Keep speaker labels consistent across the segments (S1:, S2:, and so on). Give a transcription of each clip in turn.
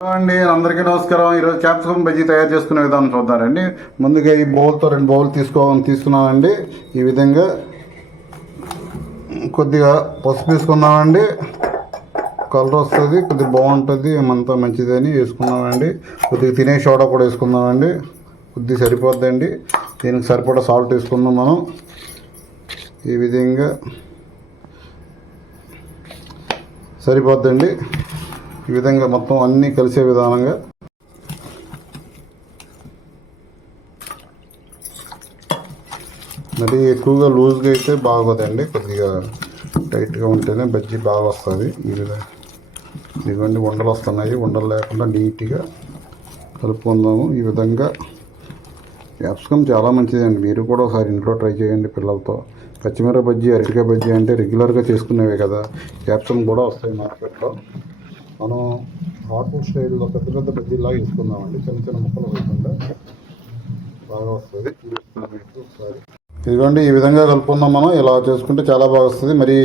S1: అండి అందరికీ నమస్కారం. ఈరోజు క్యాప్సికమ్ బజ్జీ తయారు చేసుకునే విధానం చూద్దామండి. ముందుగా ఈ బౌల్తో రెండు బౌల్ తీసుకో తీసుకున్నామండి ఈ విధంగా కొద్దిగా పసుపు తీసుకున్నామండి కలర్ వస్తుంది కొద్దిగా బాగుంటుంది ఏమంతా మంచిదని వేసుకున్నామండి. కొద్దిగా తినే సోడా కూడా వేసుకుందామండి. కొద్దిగా సరిపోద్దండి. దీనికి సరిపడా సాల్ట్ వేసుకుందాం మనం. ఈ విధంగా సరిపోద్దండి. ఈ విధంగా మొత్తం అన్నీ కలిసే విధానంగా మరి ఎక్కువగా లూజ్గా అయితే బాగోదండి కొద్దిగా టైట్గా ఉంటేనే బజ్జీ బాగా వస్తుంది ఈ విధంగా ఇదిగోండి ఉండలు వస్తున్నాయి. ఉండలు లేకుండా నీట్గా కలుపుకుందాము. ఈ విధంగా క్యాప్సికమ్ చాలా మంచిదండి. మీరు కూడా ఒకసారి ఇంట్లో ట్రై చేయండి పిల్లలతో. పచ్చిమిర బజ్జీ అరటికాయ బజ్జీ అంటే రెగ్యులర్గా చేసుకునేవే కదా. క్యాప్సికమ్ కూడా వస్తాయి మార్కెట్లో. మనం హాట్ స్టైల్లో పెద్ద పెద్ద బజ్జీలాగా వేసుకుందామండి. చిన్న చిన్న ముక్కలు వేయకుండా బాగా వస్తుంది. మీకు ఒకసారి. ఇదిగోండి ఈ విధంగా కలుపుకుందాం మనం. ఇలా చేసుకుంటే చాలా బాగా వస్తుంది. మరి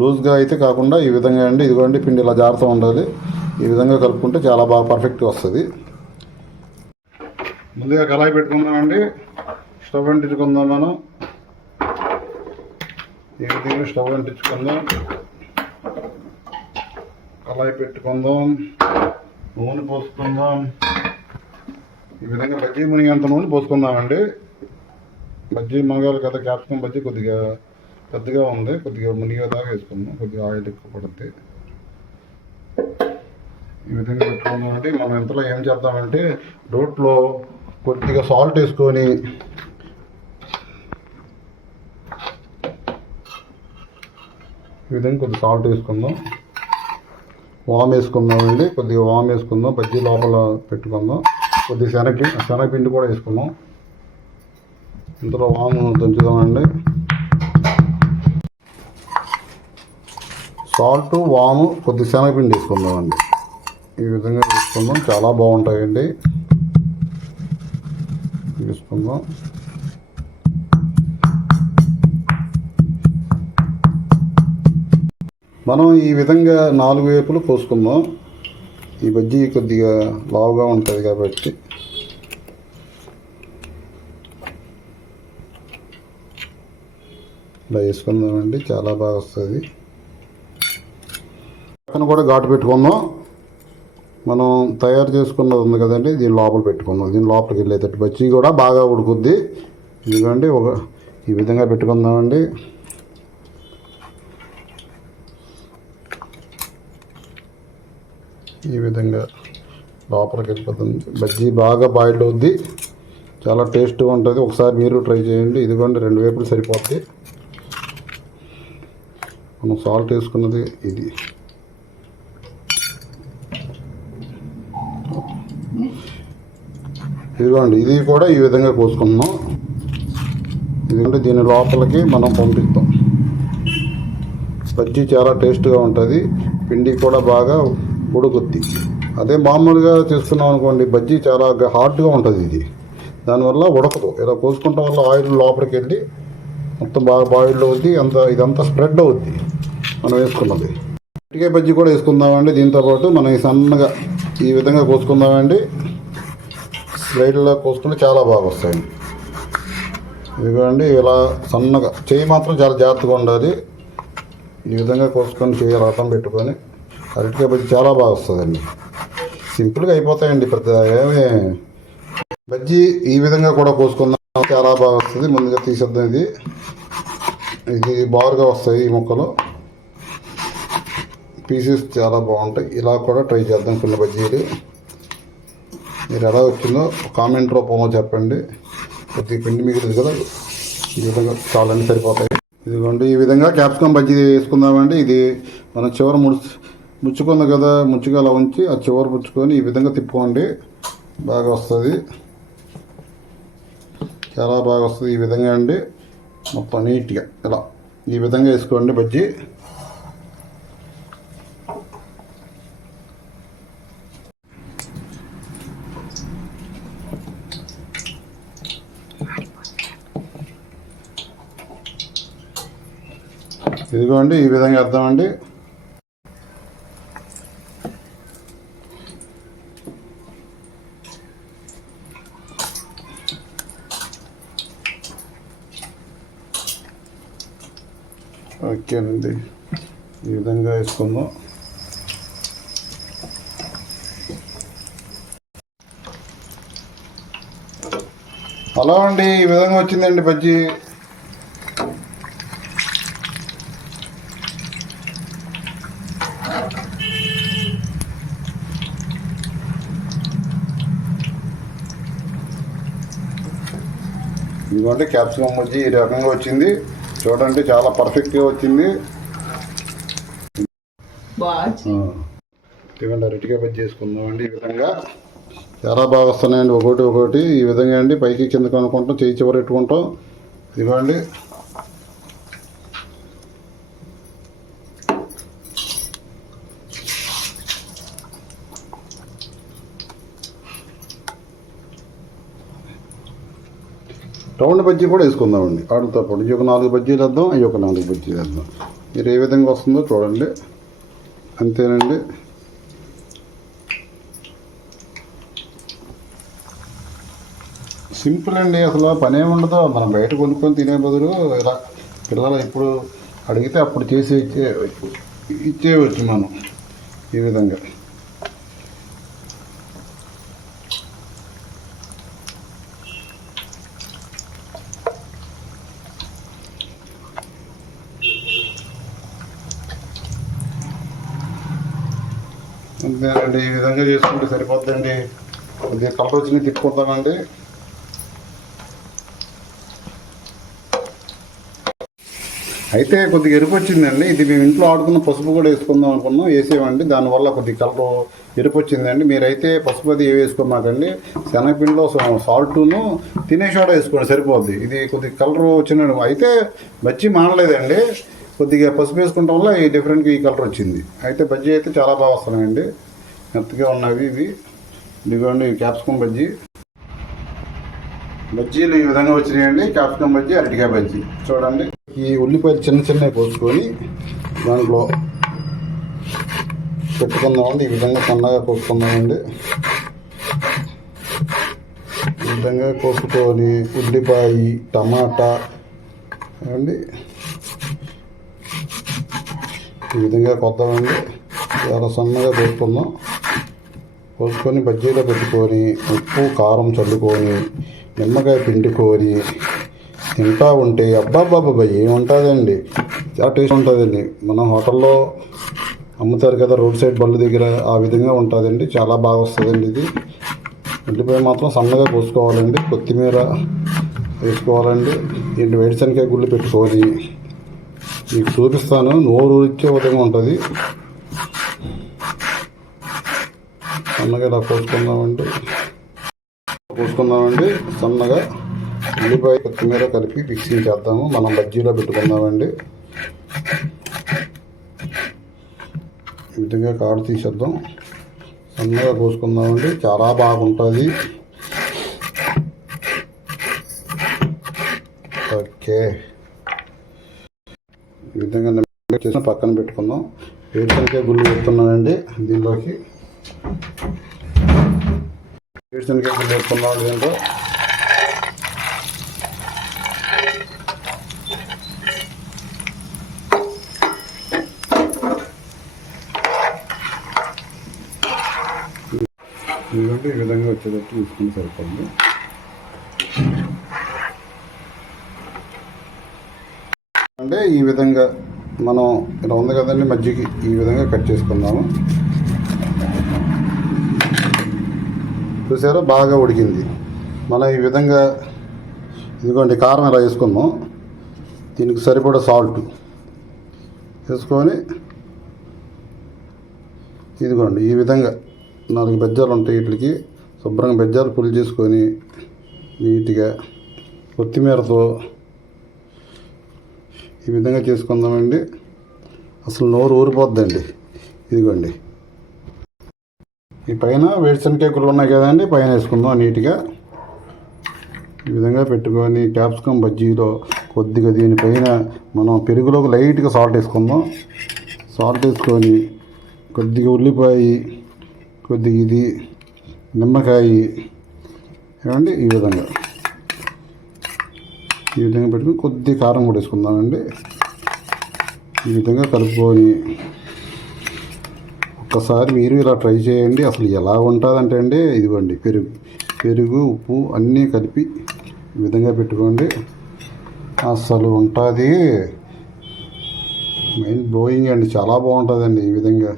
S1: లూజ్గా అయితే కాకుండా ఈ విధంగా అండి. ఇదిగోండి పిండి ఇలా జారుతూ ఉండాలి. ఈ విధంగా కలుపుకుంటే చాలా బాగా పర్ఫెక్ట్గా వస్తుంది. ముందుగా కళాయి పెట్టుకుందామండి. స్టవ్ అంటించుకుందాం మనం. ఈ విధంగా స్టవ్ అంటించుకుందాం. కళాయి పెట్టుకుందాం నూనె పోసుకుందాం. ఈ విధంగా బజ్జీ మునిగేంత నూనె పోసుకుందామండి. బజ్జీ మునగాలి కదా క్యాప్సికం బజ్జీ కొద్దిగా పెద్దగా ఉంది కొద్దిగా మునిగేదాకా వేసుకుందాం కొద్దిగా ఆయిల్ ఎక్కువ పడుతుంది ఈ విధంగా పెట్టుకుందామంటే మనం ఇంతలో ఏం చేద్దామంటే రోట్లో కొద్దిగా సాల్ట్ వేసుకొని ఈ విధంగా కొద్దిగా సాల్ట్ వేసుకుందాం. వామ్ వేసుకుందామండి కొద్దిగా వామ్ వేసుకుందాం. బజ్జీ లోపల పెట్టుకుందాం. కొద్దిగా శనగ శనగపిండి కూడా వేసుకుందాం. ఇందులో వాము దంచుదామండి. సాల్ట్ వాము కొద్ది శనగపిండి వేసుకుందామండి. ఈ విధంగా వేసుకుందాం. చాలా బాగుంటాయండి. వేసుకుందాం. మనం ఈ విధంగా నాలుగు వేపులు పోసుకుందాం ఈ బజ్జీ కొద్దిగా లావుగా ఉంటుంది కాబట్టి. ఇలా వేసుకుందామండి చాలా బాగా వస్తుంది. పక్కన కూడా ఘాటు పెట్టుకుందాం మనం తయారు చేసుకున్నది ఉంది కదండి దీని లోపల పెట్టుకుందాం దీని లోపలికి వెళ్ళేటట్టు బజ్జీ కూడా బాగా ఉడుకుద్ది. ఎందుకంటే ఒక ఈ విధంగా పెట్టుకుందామండి. ఈ విధంగా లోపలికి వెళ్ళిపోతుంది. బజ్జీ బాగా బాయిల్డ్ అవుద్ది. చాలా టేస్ట్గా ఉంటుంది. ఒకసారి మీరు ట్రై చేయండి. ఇదిగోండి రెండు వేపులు సరిపోద్ది. మనం సాల్ట్ వేసుకున్నది ఇది. ఇదిగోండి ఇది కూడా ఈ విధంగా కోసుకుంటున్నాం. ఎందుకంటే దీని లోపలికి మనం పంపిస్తాం. బజ్జీ చాలా టేస్ట్గా ఉంటుంది. పిండి కూడా బాగా ఉడుకుద్ది. అదే మామూలుగా తీసుకున్నాం అనుకోండి బజ్జీ చాలా హార్డ్గా ఉంటుంది ఇది. దానివల్ల ఉడకదు. ఇలా కోసుకుంటాం వల్ల ఆయిల్ లోపలికి వెళ్ళి మొత్తం బాగా బాయిల్లో అవుద్ది అంత ఇదంతా స్ప్రెడ్ అవుద్ది. మనం వేసుకున్నది. ఇటుకే బజ్జీ కూడా వేసుకుందామండి. దీంతో పాటు మనం ఈ సన్నగా ఈ విధంగా కోసుకుందామండి. స్లైడ్లో కోసుకుంటే చాలా బాగా వస్తాయండి. ఇదిగోండి ఇలా సన్నగా చేయి మాత్రం చాలా జాగ్రత్తగా ఉండాలి. ఈ విధంగా కోసుకొని చేయాలి రథం పెట్టుకొని అరటికాయ బజ్జీ చాలా బాగా వస్తుందండి. సింపుల్గా అయిపోతాయండి పెద్ద ఏమి బజ్జీ ఈ విధంగా కూడా కోసుకుందాం. చాలా బాగా వస్తుంది. ముందుగా తీసేద్దాం ఇది. ఇది బారుగా వస్తాయి ఈ మొక్కలు. పీసెస్ చాలా బాగుంటాయి. ఇలా కూడా ట్రై చేద్దాం కొన్ని బజ్జీలు. మీరు ఎలా వచ్చిందో కామెంట్ రూపంలో చెప్పండి. ప్రతి పిండి మిగిలింది కదా. ఈ విధంగా చాలని సరిపోతాయి. ఇదిగోండి ఈ విధంగా క్యాప్సికమ్ బజ్జీ వేసుకుందామండి. ఇది మనం చివరి ముడుచు ముచ్చుకుంది కదా ముచ్చుగా అలా ఉంచి ఆ చివర ముచ్చుకొని ఈ విధంగా తిప్పుకోండి. బాగా వస్తుంది. చాలా బాగా వస్తుంది ఈ విధంగా అండి. మొత్తం నీట్గా ఇలా ఈ విధంగా వేసుకోండి బజ్జీ. ఇదిగోండి ఈ విధంగా వేద్దామండి ఓకేనండి ఈ విధంగా వేసుకుందాం. హలో అండి ఈ విధంగా వచ్చిందండి బజ్జీ? ఇదిగోండి క్యాప్సికమ్ వచ్చి ఈ రకంగా వచ్చింది. చూడండి చాలా పర్ఫెక్ట్గా వచ్చింది. ఇదిగోండి అరటికాయ బజ్జీ చేసుకుందామండి ఈ విధంగా. చాలా బాగా వస్తున్నాయండి ఒకటి ఒకటి. ఈ విధంగా అండి పైకి కిందకి అనుకుంటాం చేయి చివరి పెట్టుకుంటాం ఇదిగోండి రౌండ్ బజ్జీ కూడా వేసుకుందామండి. వాటితో పాటు ఈ ఒక నాలుగు బజ్జీలు వేద్దాం ఈ ఒక నాలుగు బజ్జీలు వేద్దాం. మీరు ఏ విధంగా వస్తుందో చూడండి. అంతేనండి. సింపుల్ అండి అసలు పనే ఉండదు. మనం బయట కొనుక్కొని తినే బదులు ఇలా పిల్లలు ఎప్పుడు అడిగితే అప్పుడు చేసి ఇచ్చే ఇచ్చేయవచ్చు మనం ఈ విధంగా. అంతేనండి ఈ విధంగా చేసుకుంటే సరిపోద్దండి. కొద్దిగా కలర్ వచ్చినాయి తిప్పుకుంటానండి అయితే కొద్దిగా ఎరుపు వచ్చిందండి. ఇది మేము ఇంట్లో ఆడుకున్న పసుపు కూడా వేసుకుందాం అనుకున్నాం. వేసేవండి. దానివల్ల కొద్దిగా కలర్ ఎరుపు వచ్చిందండి. మీరైతే పసుపు అది ఏ వేసుకోమాకండి. శనగపిండిలో సాల్ట్ను తినే సోడా వేసుకోండి. సరిపోద్ది. ఇది కొద్దిగా కలర్ వచ్చిన అయితే మచ్చి మానలేదండి. కొద్దిగా పసుపు వేసుకుంటాం వల్ల ఈ డిఫరెంట్గా ఈ కలర్ వచ్చింది. అయితే బజ్జీ అయితే చాలా బాగా వస్తున్నాయండి. మెత్తగా ఉన్నవి ఇవి. ఇదిగోండి క్యాప్సికమ్ బజ్జీ. బజ్జీలు ఈ విధంగా వచ్చినాయండి. క్యాప్సికమ్ బజ్జీ అరటికాయ బజ్జీ. చూడండి ఈ ఉల్లిపాయలు చిన్న చిన్నవి కోసుకొని దాంట్లో పెట్టుకుందామండి ఈ విధంగా సన్నగా కోసుకుందామండి. ఈ విధంగా కోసుకొని ఉల్లిపాయ టమాటా అండి ఈ విధంగా కొద్దామండి చాలా సన్నగా కోసుకుందాం కోసుకొని బజ్జీలో పెట్టుకొని ఉప్పు కారం చల్లుకొని నిమ్మకాయ పిండుకొని తింటా ఉంటే అబ్బాబ్బాబ్బా ఏముంటుందండి? చాలా టేస్ట్ ఉంటుందండి. మన హోటల్లో అమ్ముతారు కదా రోడ్ సైడ్ బళ్ళు దగ్గర ఆ విధంగా ఉంటుందండి. చాలా బాగా వస్తుందండి ఇది. ఉల్లిపాయ మాత్రం సన్నగా కోసుకోవాలండి. కొత్తిమీర వేసుకోవాలండి. దీంట్లో వేడిశనకాయ గుళ్ళు పెట్టుకొని మీకు చూపిస్తాను. నోరు ఇచ్చే విధంగా ఉంటుంది. సన్నగా ఇలా కోసుకుందామండి కోసుకుందామండి సన్నగా ఉల్లిపాయ కొత్తిమీర కలిపి మిక్సింగ్ చేద్దాము. మనం బజ్జీలో పెట్టుకుందామండి. ఈ విధంగా కాడు తీసేద్దాం. సన్నగా కోసుకుందామండి చాలా బాగుంటుంది. ఓకే. ఈ విధంగా నెమ్మదిగా చేసిన పక్కన పెట్టుకుందాం. వేరుశనకాయ గుళ్ళు పెడుతున్నానండి దీనిలోకి. వేరుశనకాయ గుళ్ళు పెట్టుకున్నాం దీంట్లో. ఎందుకంటే ఈ విధంగా వచ్చేటట్టు తీసుకుని సరిపోతుంది. అంటే ఈ విధంగా మనం ఇలా ఉంది కదండి మజ్జిగ ఈ విధంగా కట్ చేసుకుందాము. చూసారా? బాగా ఉడికింది. మనం ఈ విధంగా ఇదిగోండి కారం ఇలా వేసుకుందాం? దీనికి సరిపడా సాల్ట్ వేసుకొని ఇదిగోండి ఈ విధంగా నాలుగు బెజ్జాలు ఉంటాయి వీటికి. శుభ్రంగా బెజ్జాలు పులి చేసుకొని నీట్గా కొత్తిమీరతో ఈ విధంగా చేసుకుందామండి. అసలు నోరు ఊరిపోద్దండి. ఇదిగోండి. ఈ పైన వేరుశనగకాయ గుళ్ళు ఉన్నాయి కదండి పైన వేసుకుందాం నీట్గా. ఈ విధంగా పెట్టుకొని క్యాప్సికమ్ బజ్జీలో కొద్దిగా దీనిపైన మనం పెరుగులోకి లైట్గా సాల్ట్ వేసుకుందాం. సాల్ట్ వేసుకొని కొద్దిగా ఉల్లిపాయ కొద్దిగా ఇది నిమ్మకాయ ఏమండి? ఈ విధంగా. ఈ విధంగా పెట్టుకుని కొద్ది కారం కూడా వేసుకుందామండి. ఈ విధంగా కలుపుకొని ఒక్కసారి మీరు ఇలా ట్రై చేయండి. అసలు ఎలా ఉంటుందంటే అండి ఇదిగోండి పెరుగు పెరుగు ఉప్పు అన్నీ కలిపి ఈ విధంగా పెట్టుకోండి. అసలు ఉంటుంది. మైండ్ బ్లోయింగ్ అండి చాలా బాగుంటుందండి ఈ విధంగా.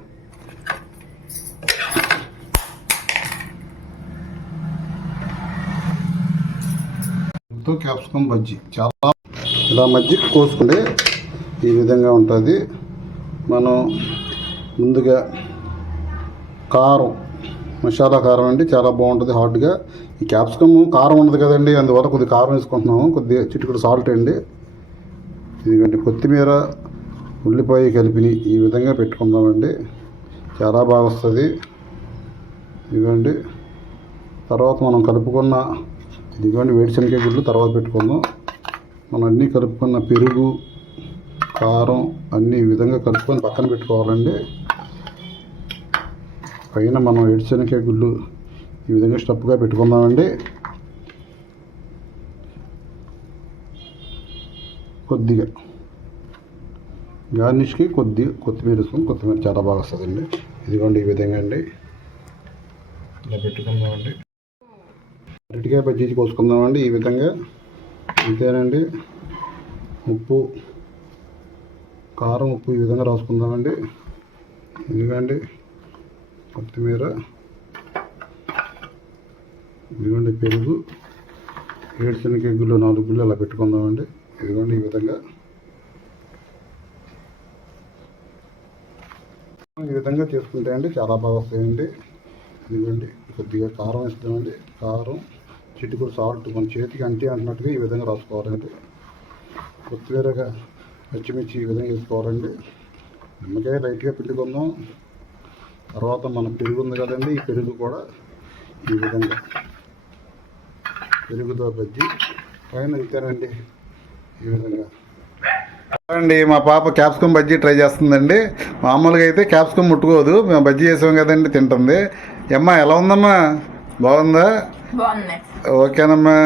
S1: క్యాప్సికమ్ బజ్జీ. చాలా ఇలా మజ్జి కోసుకుంటే ఈ విధంగా ఉంటుంది. మనం ముందుగా కారం మసాలా కారం అండి చాలా బాగుంటుంది హాట్గా ఈ క్యాప్సికమ్ కారం ఉండదు కదండి అందువల్ల కొద్దిగా కారం వేసుకుంటున్నాము కొద్దిగా చిటికెడు సాల్ట్ అండి. ఇదిగోండి కొత్తిమీర ఉల్లిపాయ కలిపి ఈ విధంగా పెట్టుకుందామండి. చాలా బాగా వస్తుంది. ఇవ్వండి తర్వాత మనం కలుపుకున్న ఇదిగోండి వేడిశనగ గుడ్లు తర్వాత పెట్టుకుందాం. మనం అన్నీ కలుపుకున్న పెరుగు కారం అన్నీ ఈ విధంగా కలుపుకొని పక్కన పెట్టుకోవాలండి. పైన మనం వేడిశనగ గుళ్ళు ఈ విధంగా స్టప్గా పెట్టుకుందామండి. కొద్దిగా గార్నిష్కి కొద్దిగా కొత్తిమీర వేసుకొని కొత్తిమీర చాలా బాగా వస్తుందండి. ఇదిగోండి ఈ విధంగా అండి. ఇలా పెట్టుకుందామండి. అరటికాయ బజ్జీ కోసుకుందామండి ఈ విధంగా. అంతేనండి. ఉప్పు కారం ఉప్పు ఈ విధంగా రాసుకుందామండి. ఎందుకండి కొత్తిమీర. ఇదిగోండి పెరుగు. ఏడుశనగ గుళ్ళు నాలుగు గుళ్ళు అలా పెట్టుకుందామండి. ఇదిగోండి ఈ విధంగా. ఈ విధంగా చేసుకుంటే అండి చాలా బాగా వస్తాయండి. ఇదిగోండి కొద్దిగా కారం వేస్తామండి కారం చిటికుడు సాల్ట్ మన చేతికి అంటే అంటున్నట్టుగా ఈ విధంగా రాసుకోవాలండి. కొత్తిమీరగా పచ్చిమిర్చి ఈ విధంగా వేసుకోవాలండి. నిమ్మకాయ లైట్గా పిండుకుందాం. తర్వాత మన పెరుగు ఉంది కదండి ఈ పెరుగు కూడా ఈ విధంగా పెరుగుతో బజ్జి. పైన ఇస్తానండి ఈ విధంగా. అండి మా పాప క్యాప్సికమ్ బజ్జీ ట్రై చేస్తుందండి. మామూలుగా అయితే క్యాప్సికమ్ ముట్టుకోదు మేము బజ్జీ చేసాం కదండి తింటుంది. అమ్మా ఎలా ఉందమ్మా? బాగుందా? ఓకేనమ్మా.